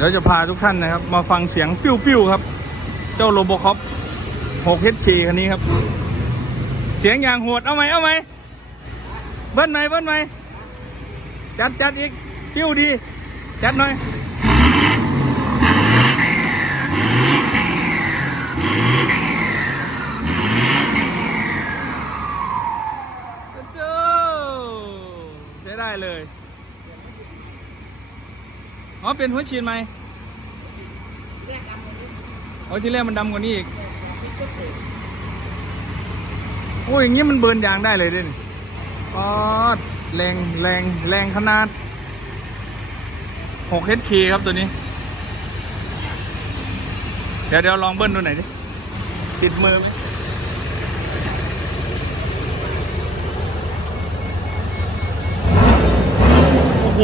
เดี๋ยวจะพาทุกท่านนะครับ มาฟังเสียงปิ้วๆครับ เจ้าโรบคอป 6 HK คันนี้ครับ เสียงอย่างโหดเอาไหมเอาไหมเบิ้ลไหมเบิ้ลไหมจัดจัดอีกปิ้วดี จัดหน่อยเจ้าใช้ได้เลย อ๋อเป็นหัวฉีดไหมอ๋อที่แรกมันดำกว่านี้อีกโอ้ยอย่างงี้มันเบิร์นยางได้เลยด้วยนี่อ๋อแรงแรงแรงขนาด6 HK ครับตัวนี้ เดี๋ยวเดี๋ยวลองเบิ้ลดูหน่อยดิ ติดมือไหมโอ้โห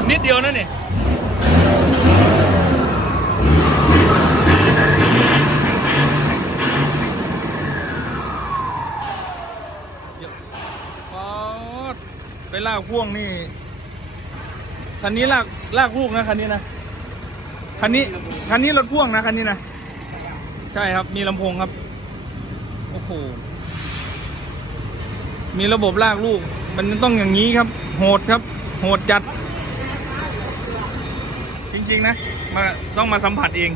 ดนิดเดียวนะนี่เดี๋ยวป๊อดไปลากพ่วงนี่ คันนี้ลากลากลูกนะคันนี้นะ คันนี้ คันนี้รถพ่วงนะคันนี้นะ ใช่ครับ มีลำโพงครับ โอ้โห มีระบบลากลูก มันต้องอย่างนี้ครับ โหดครับ โหดจัด จริงๆนะมาต้องมาสัมผัสเอง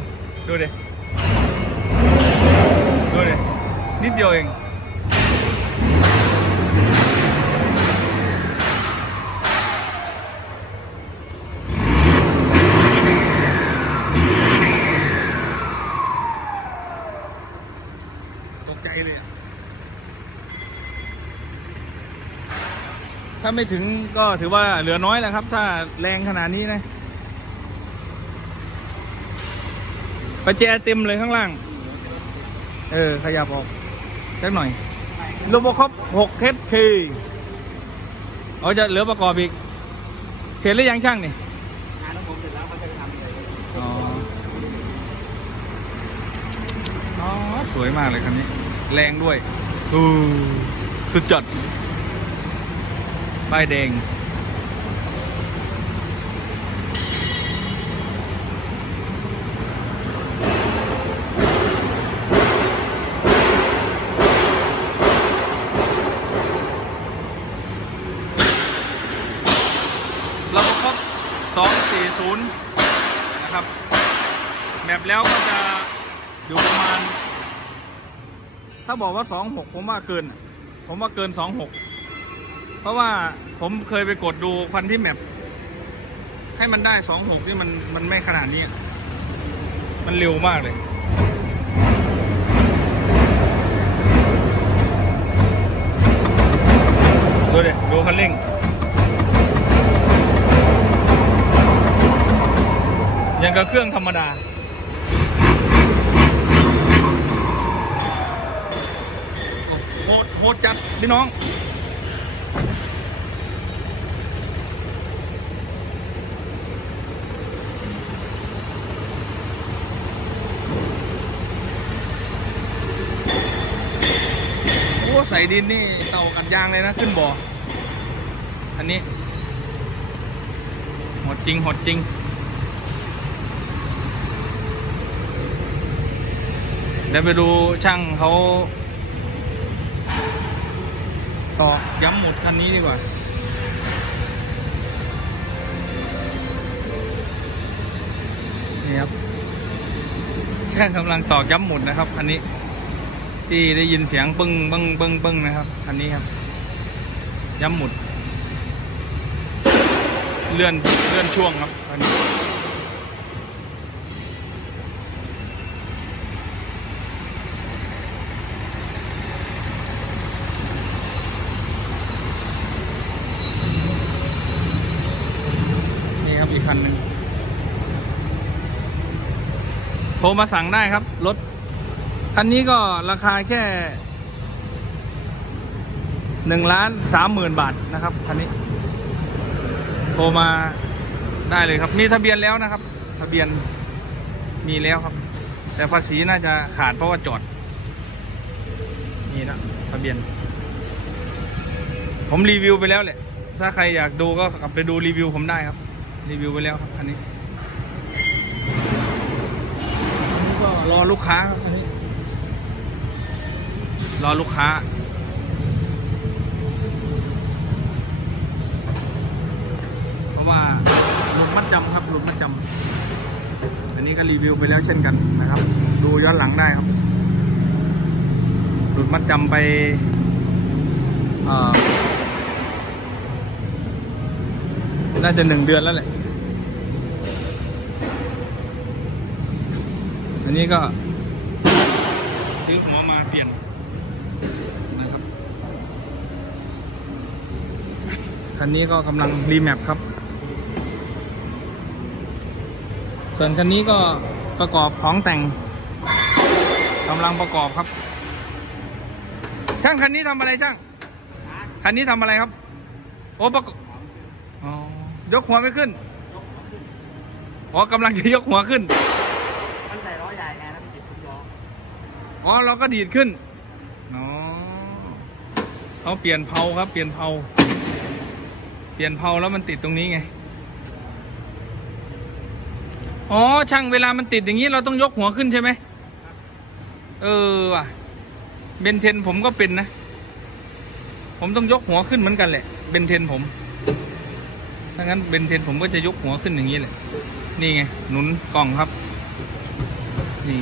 ดูดิดูดินิดเดียวเองตกใจเลยถ้าไม่ถึงก็ถือว่าเหลือน้อยแล้วครับ ถ้าแรงขนาดนี้นะ ประแจเต็มเลยข้างล่าง เออ ขยับออกสักหน่อยโลโบคอป6 HK เอาจะเหลือประกอบอีก เสร็จหรือยังช่างนี่งานของผมเสร็จแล้วมันจะทำเลยอ๋ออ๋อสวยมากเลยคันนี้ แรงด้วยอือสุดจัดป้ายแดง เราครบ 240 นะครับแบบแล้วก็จะอยู่ประมาณ ถ้าบอกว่า 26 ผมว่าเกิน ผมว่าเกิน 26 เพราะว่าผมเคยไปกดดูควันที่แมปให้มันได้ 26นี่มันมันไม่ขนาดนี้ มันเร็วมากเลยดูดิดูคันเร่ง ยังกับเครื่องธรรมดา โหดโหดจัดพี่น้อง โอ้ใส่ดินนี่เต่ากันยางเลยนะ ขึ้นบ่อ อันนี้หดจริงหดจริง เดี๋ยวไปดูช่างเขาต่อย้ำหมุดคันนี้ดีกว่านี่ครับช่างกำลังตอกย้ำหมุดนะครับคันนี้ ที่ได้ยินเสียงปึ้งปึ้งปึ้งปึ้งนะครับคันนี้ครับ ย้ำหมุด เลื่อนเลื่อนช่วงครับคันนี้ครับอีกคันหนึ่งโท รมาสั่งได้ครับ รถ คันนี้ก็ราคาแค่หนึ่งล้านสามหมื่นบาทนะครับ คันนี้ โทรมาได้เลยครับ มีทะเบียนแล้วนะครับ ทะเบียนมีแล้วครับ แต่ภาษีน่าจะขาดเพราะว่าจอด นี่นะทะเบียน ผมรีวิวไปแล้วแหละ ถ้าใครอยากดูก็กลับไปดูรีวิวผมได้ครับ รีวิวไปแล้วครับคันนี้ ก็รอลูกค้ารอันนี้รอลูกค้า เพราะว่าหลุดมัดจำครับหลุดมัดจำอันนี้ก็รีวิวไปแล้วเช่นกันนะครับ ดูย้อนหลังได้ครับหลุดมัดจำไปน่าจะหนึ่งเดือนแล้วแหละ อันนี้ก็ ซื้อหัวมาเปลี่ยนนะครับคันนี้ก็กำลังรีแมปครับ ส่วนคันนี้ก็ประกอบของแต่งกำลังประกอบครับ ช่างคันนี้ทำอะไรช่าง คันนี้ทำอะไรครับ โอ้ประกอบอ๋อยกหัวไม่ขึ้น อ๋อกำลังจะยกหัวขึ้นมันใส่ล้อใหญ่ไงแล้วมันติดซุ้มล้อ อ๋อเราก็ดีดขึ้นอ๋อเขาเปลี่ยนเพาครับ เปลี่ยนเพาเปลี่ยนเพาแล้วมันติดตรงนี้ไง อ๋อช่างเวลามันติดอย่างนี้เราต้องยกหัวขึ้นใช่ไหมเออว่ะเบนเทนผมก็เป็นนะ ผมต้องยกหัวขึ้นเหมือนกันแหละ เบนเทนผมถ้างั้นเบนเทนผมก็จะยกหัวขึ้นอย่างนี้แหละ นี่ไง หนุนกล่องครับ นี่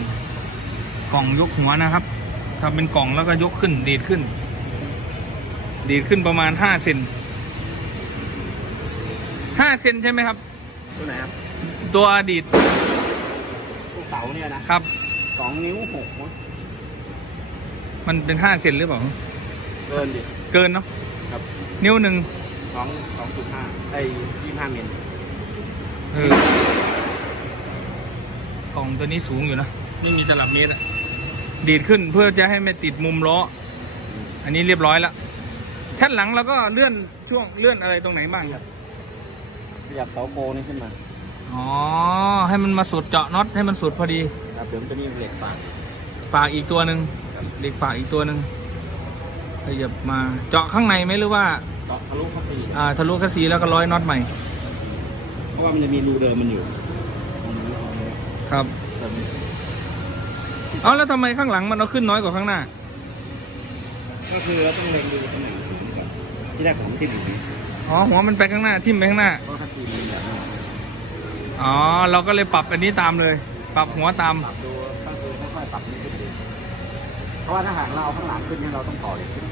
กล่องยกหัวนะครับถ้าเป็นกล่องแล้วก็ยกขึ้นดีดขึ้น ดีดขึ้นประมาณห้าเซนห้าเซนใช่ไหมครับ ตัวไหนครับ ตัวดีดพวกเสาเนี่ยนะครับสองนิ้วหกมั้งมันเป็นห้าเซนหรือเปล่า เกินดิเกินเนาะครับ นิ้วหนึ่งสองสองจุดห้าไอ้ยี่ห้าเมตรเออกล่องตัวนี้สูงอยู่นะ ไม่มีตลับเมตรอะ ดีดขึ้นเพื่อจะให้ไม่ติดมุมล้อ อันนี้เรียบร้อยแล้วแท่นหลังเราก็เลื่อนช่วงเลื่อนอะไรตรงไหนบ้างขยับเสาโกนี่ขึ้นมา อ๋อ ให้มันมาสุดเจาะน็อตให้มันสุดพอดีครับเดี๋ยวมันจะมีเหล็กฝากฝากอีกตัวหนึ่งเด็กฝากอีกตัวหนึ่งขยับมาเจาะข้างในไหมหรือว่าเจาะทะลุเข้าไปอีกอ่าทะลุคัสซีแล้วก็ร้อยน็อตใหม่ เพราะว่ามันจะมีรูเดิมมันอยู่ตรงนี้ตรงนี้ครับแบบนี้ เอาแล้วทำไมข้างหลังมันเอาขึ้นน้อยกว่าข้างหน้า ก็คือเราต้องเล็งดูตำแหน่งสูงก่อนที่แรกผมติดอยู่นี้อ๋อหัวมันไปข้างหน้าทิ่มไปข้างหน้า เพราะคัสซีมันแบบนี้อ๋อ เราก็เลยปรับอันนี้ตามเลย ปรับหัวตาม ปรับดูก็คือค่อยๆปรับนี้ขึ้นดูเพราะว่าถ้าหากเราเอาข้างหลังขึ้นเนี่ยเราต้องต่อเหล็กขึ้น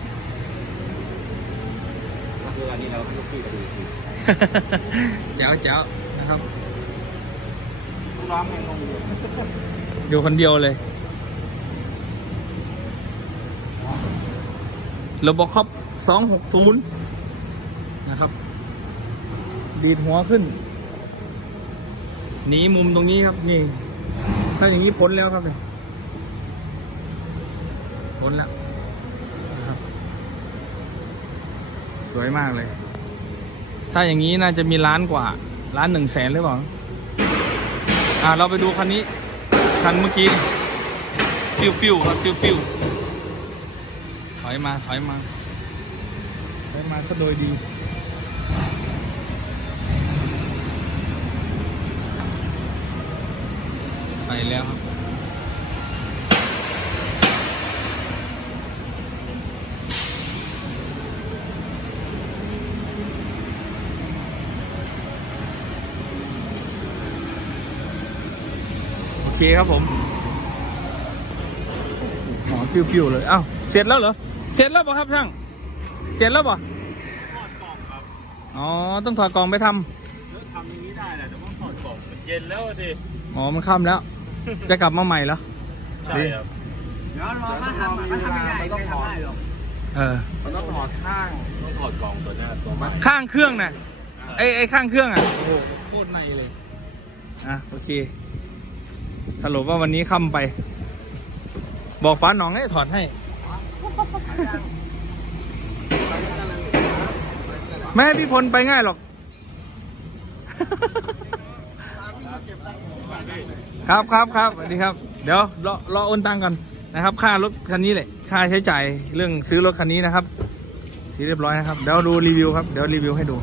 ก็คืออันนี้เราลูกพี่ก็ดูคือแจ๋วแจ๋วนะครับ ลูกน้องยังงงอยู่ อยู่คนเดียวเลย ระบบครบสองหกศูนย์นะครับ ดีดหัวขึ้น หนีมุมตรงนี้ครับนี่ ถ้าอย่างนี้พ้นแล้วครับเนี่ยพ้นแล้วนะครับสวยมากเลย ถ้าอย่างนี้น่าจะมีล้านกว่า ล้านหนึ่งแสนหรือเปล่าอ่าเราไปดูคันนี้ คันเมื่อกี้ ปิ้วปิ้วครับปิ้วปิ้ว อยมา ถอยมา ถอยมาก็โดยดีไปแล้วครับ โอเคครับผมหมอปิ้วๆเลยเอ้าเสร็จแล้วเหรอ เสร็จแล้วป่ะครับช่าง เสร็จแล้วป่ะอ๋อ ต้องถอดกล่องไปทำทำอย่างนี้ได้แหละแต่ต้องถอดกล่องมันเย็นแล้วดิอ๋อ มันค่ำแล้ว จะกลับมาใหม่แล้วใช่ครับเดี๋ยวรอมาทำมันทำไม่ได้ต้องถอดเออ มันต้องถอดข้างต้องถอดกล่องตัวหน้าตัวมาข้างเครื่องน่ะไอ้ไอ้ข้างเครื่องอะ โอ้โหโคตรในเลย อะ โอเค สรุปว่าวันนี้ค่ำไป บอกป้าหนองให้ถอดให้ แม่พี่พลไปง่ายหรอก ครับครับครับสวัสดีครับ เดี๋ยวรอรอโอนตังก่อนนะครับ ค่ารถคันนี้แหละค่าใช้จ่ายเรื่องซื้อรถคันนี้นะครับสีเรียบร้อยนะครับ เดี๋ยวดูรีวิวครับ เดี๋ยวรีวิวให้ดู